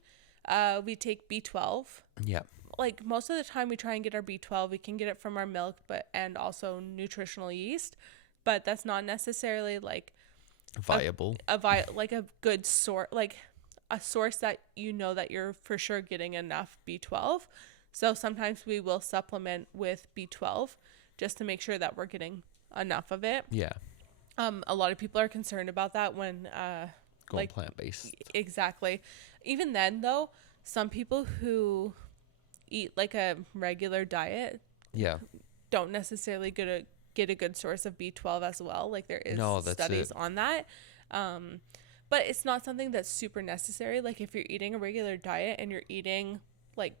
We take B12. Yeah. Like most of the time we try and get our B12. We can get it from our milk, and also nutritional yeast, but that's not necessarily like Viable. like a good source, like a source that that you're for sure getting enough B12. So sometimes we will supplement with B12 just to make sure that we're getting enough of it. Yeah. A lot of people are concerned about that when Going like plant-based. exactly. Even then though, some people who eat like a regular diet Yeah. don't necessarily get a good source of B12 as well. Like there is that's studies it. on that. But it's not something that's super necessary. Like if you're eating a regular diet and you're eating like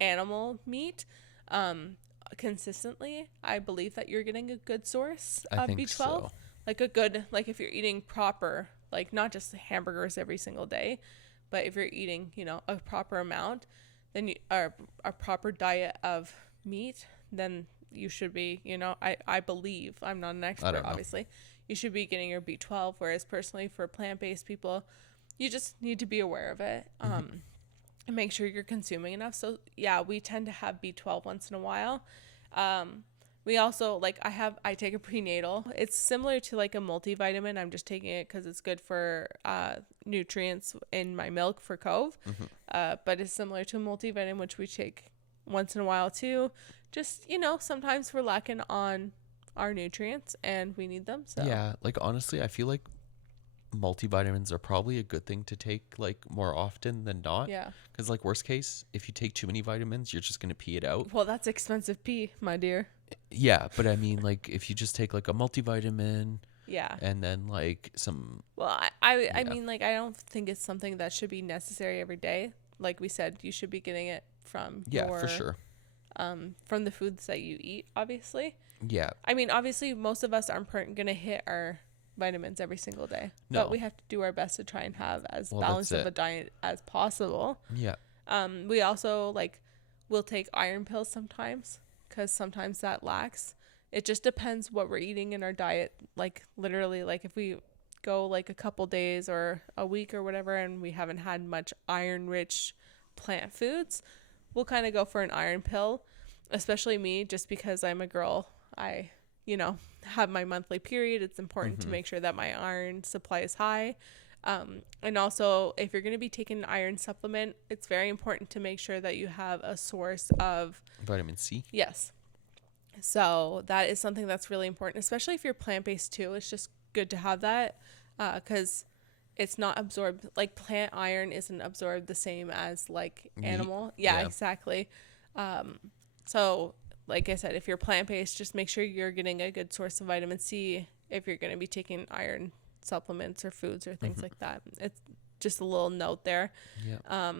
animal meat consistently, I believe that you're getting a good source I of think B12. so. Like a good, like if you're eating proper, like not just hamburgers every single day, but if you're eating, a proper amount, then a proper diet of meat, then you should be, I believe, I'm not an expert, obviously, you should be getting your B12. Whereas personally for plant-based people, you just need to be aware of it. And make sure you're consuming enough. So yeah, we tend to have B12 once in a while. We also I take a prenatal. It's similar to like a multivitamin. I'm just taking it because it's good for nutrients in my milk for Cove. But it's similar to a multivitamin, which we take once in a while too. Just, sometimes we're lacking on our nutrients and we need them. So yeah, like honestly, I feel like multivitamins are probably a good thing to take like more often than not. Yeah. Because like worst case, if you take too many vitamins, you're just gonna pee it out. Well, that's expensive pee, my dear. Yeah, but I mean, like if you just take like a multivitamin. Yeah. And then like some. Well, I mean, like I don't think it's something that should be necessary every day. Like we said, you should be getting it from For sure. From the foods that you eat, obviously. Yeah. I mean, obviously, most of us aren't gonna hit our vitamins every single day, No. but we have to do our best to try and have as Well, balanced that's of a it. diet as possible. Yeah. We also we'll take iron pills sometimes because sometimes that lacks. It just depends what we're eating in our diet. Like literally, like if we go like a couple days or a week or whatever and we haven't had much iron rich plant foods, we'll kind of go for an iron pill. Especially me, just because I'm a girl, I have my monthly period. It's important to make sure that my iron supply is high. And also, if you're going to be taking an iron supplement, it's very important to make sure that you have a source of vitamin C. Yes. So that is something that's really important, especially if you're plant-based too. It's just good to have that because it's not absorbed. Like plant iron isn't absorbed the same as like animal. Yeah, exactly. So like I said, if you're plant-based, just make sure you're getting a good source of vitamin C if you're going to be taking iron supplements or foods or things like that. It's just a little note there. Yeah.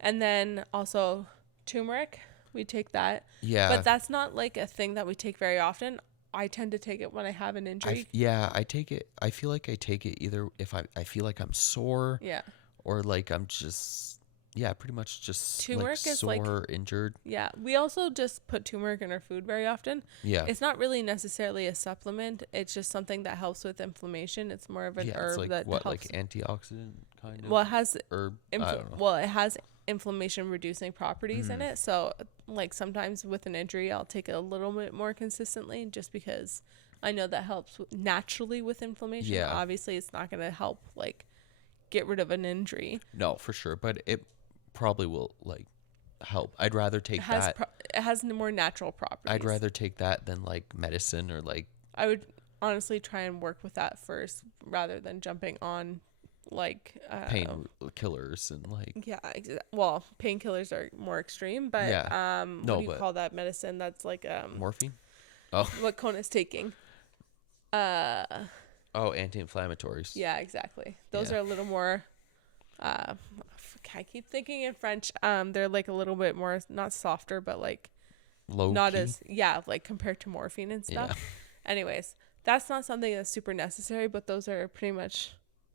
And then also turmeric, we take that. Yeah. But that's not like a thing that we take very often. I tend to take it when I have an injury. I take it. I feel like I take it either if I feel like I'm sore. Yeah. Or like I'm just, pretty much just turmeric like is sore, like, injured. Yeah. We also just put turmeric in our food very often. Yeah. It's not really necessarily a supplement. It's just something that helps with inflammation. It's more of an herb it's like, that what, helps. like antioxidant kind of? Well, it has herb. I don't know. Well, it has inflammation reducing properties in it. So like sometimes with an injury, I'll take it a little bit more consistently just because I know that helps naturally with inflammation. Yeah. Obviously, it's not going to help like get rid of an injury. No, for sure. But it probably will like help. I'd rather take that. It has more natural properties. I'd rather take that than like medicine or like. I would honestly try and work with that first rather than jumping on like painkillers and like. Yeah, well, painkillers are more extreme, but what do you call that medicine that's like morphine? Oh. What Kona's taking. Anti-inflammatories. Yeah, exactly. Those are a little more I keep thinking in French. They're like a little bit more not softer, but like low not key. as like compared to morphine and stuff. Yeah. Anyways, that's not something that's super necessary, but those are pretty much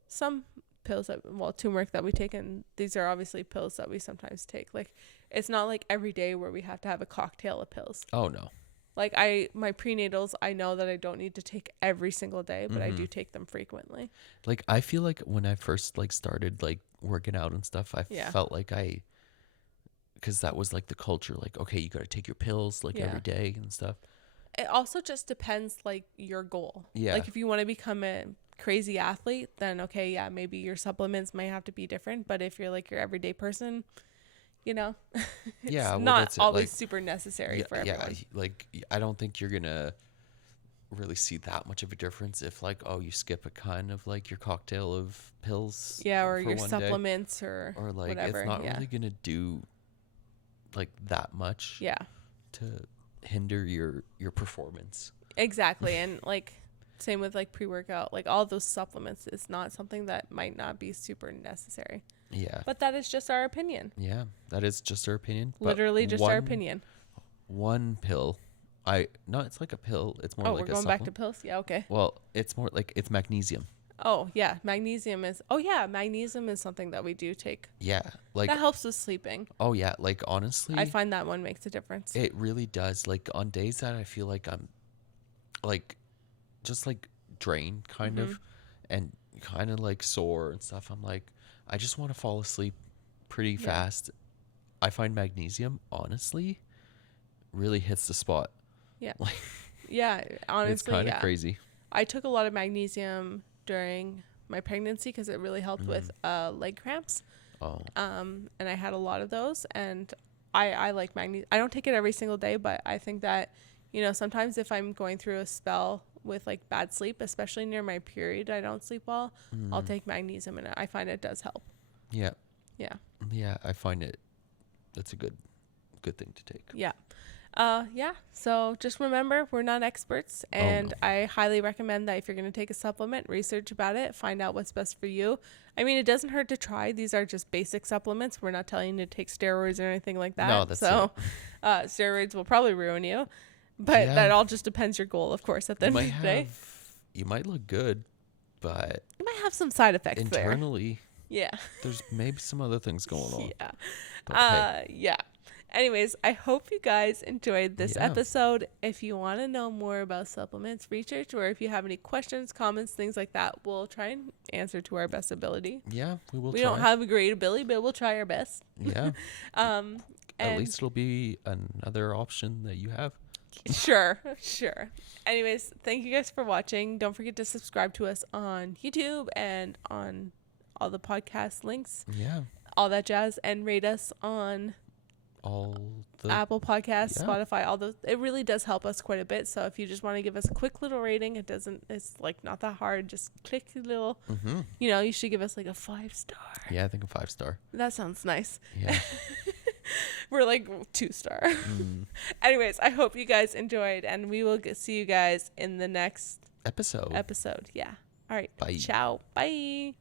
some pills turmeric that we take, and these are obviously pills that we sometimes take. Like it's not like every day where we have to have a cocktail of pills. Oh no. Like my prenatals, I know that I don't need to take every single day, but I do take them frequently. Like I feel like when I first like started like working out and stuff, I felt like because that was like the culture, like, okay, you got to take your pills like every day and stuff. It also just depends like your goal. Yeah. Like if you want to become a crazy athlete, then okay, yeah, maybe your supplements might have to be different. But if you're like your everyday person, it's not always like, super necessary for everyone. Yeah, like I don't think you're gonna really see that much of a difference if like, oh, you skip a kind of like your cocktail of pills. Yeah, or your supplements day, or like whatever. It's not really gonna do like that much. Yeah. To hinder your performance. Exactly. And like same with like pre-workout, like all those supplements is not something that might not be super necessary. Yeah. But that is just our opinion. Yeah, that is just our opinion. Literally just our opinion. One pill. It's like a pill. It's more like a supplement. Oh, we're going back to pills? Yeah, okay. Well, it's more like it's magnesium. Oh, yeah. Magnesium is something that we do take. Yeah. Like that helps with sleeping. Oh, yeah. Like honestly, I find that one makes a difference. It really does. Like on days that I feel like I'm like just like drained kind of and kind of like sore and stuff, I'm like, I just want to fall asleep pretty fast. I find magnesium, honestly, really hits the spot. Yeah. Like, yeah, honestly, it's kind of crazy. I took a lot of magnesium during my pregnancy because it really helped with leg cramps. Oh. And I had a lot of those, and I like magnesium. I don't take it every single day, but I think that, sometimes if I'm going through a spell with like bad sleep, especially near my period, I don't sleep well, I'll take magnesium, and I find it does help. Yeah. Yeah. Yeah, I find that's a good thing to take. Yeah. So just remember, we're not experts, and I highly recommend that if you're going to take a supplement, research about it, find out what's best for you. I mean, it doesn't hurt to try. These are just basic supplements. We're not telling you to take steroids or anything like that. No, that's it. Steroids will probably ruin you, but that all just depends your goal, of course, at the end of the day. You might look good, but you might have some side effects internally. Yeah. There's maybe some other things going on. Yeah. But, yeah. Anyways, I hope you guys enjoyed this episode. If you want to know more about supplements research, or if you have any questions, comments, things like that, we'll try and answer to our best ability. Yeah, we will. We don't have a great ability, but we'll try our best. Yeah. At least it'll be another option that you have. Sure. Anyways, thank you guys for watching. Don't forget to subscribe to us on YouTube and on all the podcast links. Yeah. All that jazz, and rate us on all the Apple Podcasts, Spotify, all those. It really does help us quite a bit. So if you just want to give us a quick little rating, it's like not that hard. Just click a little, you should give us like a 5-star. Yeah, I think a 5-star. That sounds nice. Yeah. We're like 2-star. Anyways, I hope you guys enjoyed, and we will see you guys in the next episode. Yeah. All right. Bye. Ciao. Bye.